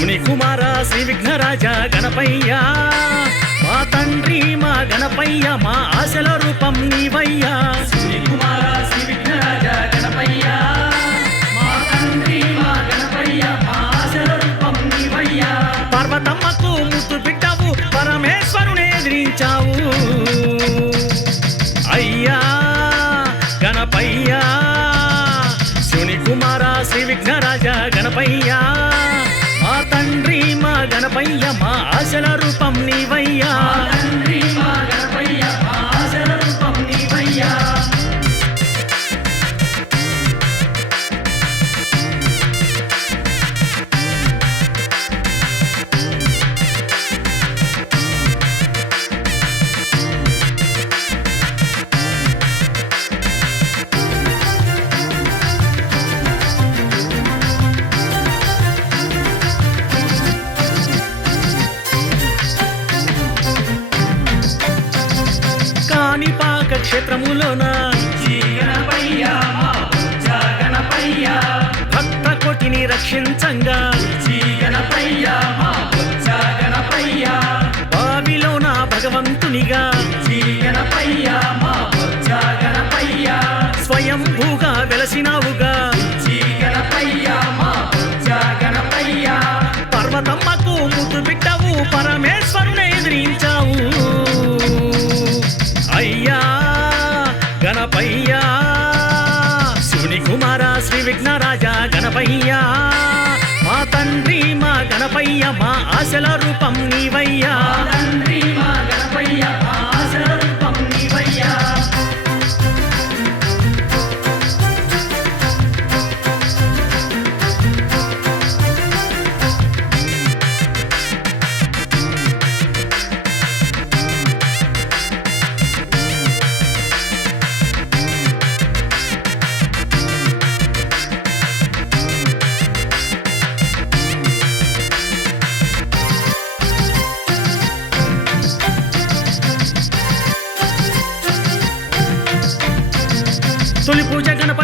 శివుని కుమార శ్రీ విఘ్నరాజ గణపయ్య. మా తండ్రి మా గణపయ్య మా ఆశల రూపం నీవయ్యా. శివుని కుమార శ్రీ విఘ్నరాజ గణపయ్య మా ముద్దు బిడ్డవు పరమేశ్వరుని ఎదిరించావు. అయ్యా గణపయ్యా. శివుని కుమార శ్రీ విఘ్నరాజ గణపయ్యా. మా మా ఆశల రూపం నీవయ్యా. కాణిపాక క్షేత్రములోన? భక్త కోటిని రక్షించంగా. శ్రీ విఘ్నరాజ గణపయ్య మా తండ్రి మా గణపయ్య మా ఆశల రూపం నీవయ్యా. తండ్రి మా గణపయ్య మా ఆశల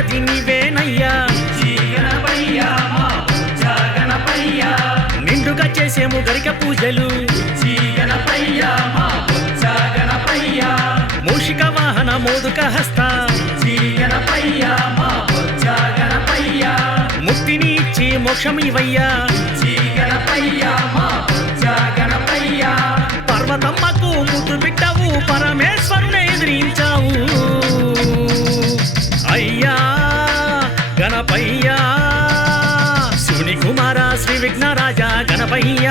గణపతి నీవేనయ్యా. నిండుగా చేసేము గరిక పూజలు. మూషిక వాహన మోదుక హస్త. ముక్తిని ఇచ్చి మోక్షమివయ్యా పర్వతమ్మకు ముద్దు బిడ్డవు పరమేశ్వరుని శ్రీ విఘ్నరాజ గణపయ్య.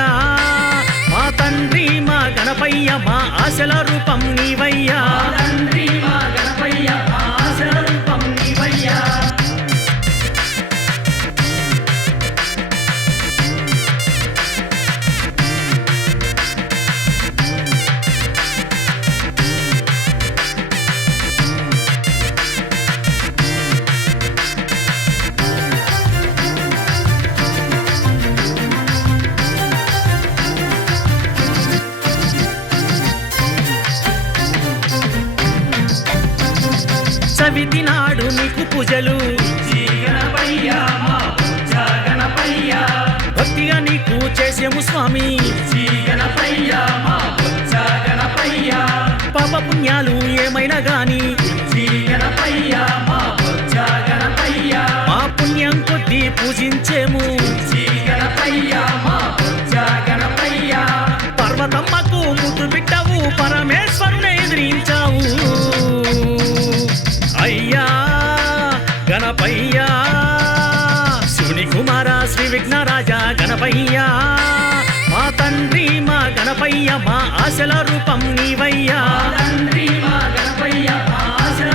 మా తండ్రి మా గణపయ్య మా ఆశల రూపం నీవయ్యా. తండ్రి చవితి నాడు నీకు పూజలు. భక్తిగా నీకు చేసేము స్వామి. పాప పుణ్యాలు గణపయ్యా మా తండ్రి మా గణపయ్య మా ఆశల రూపం నీవయ్యా. తండ్రి మా గణపయ్య మా ఆశల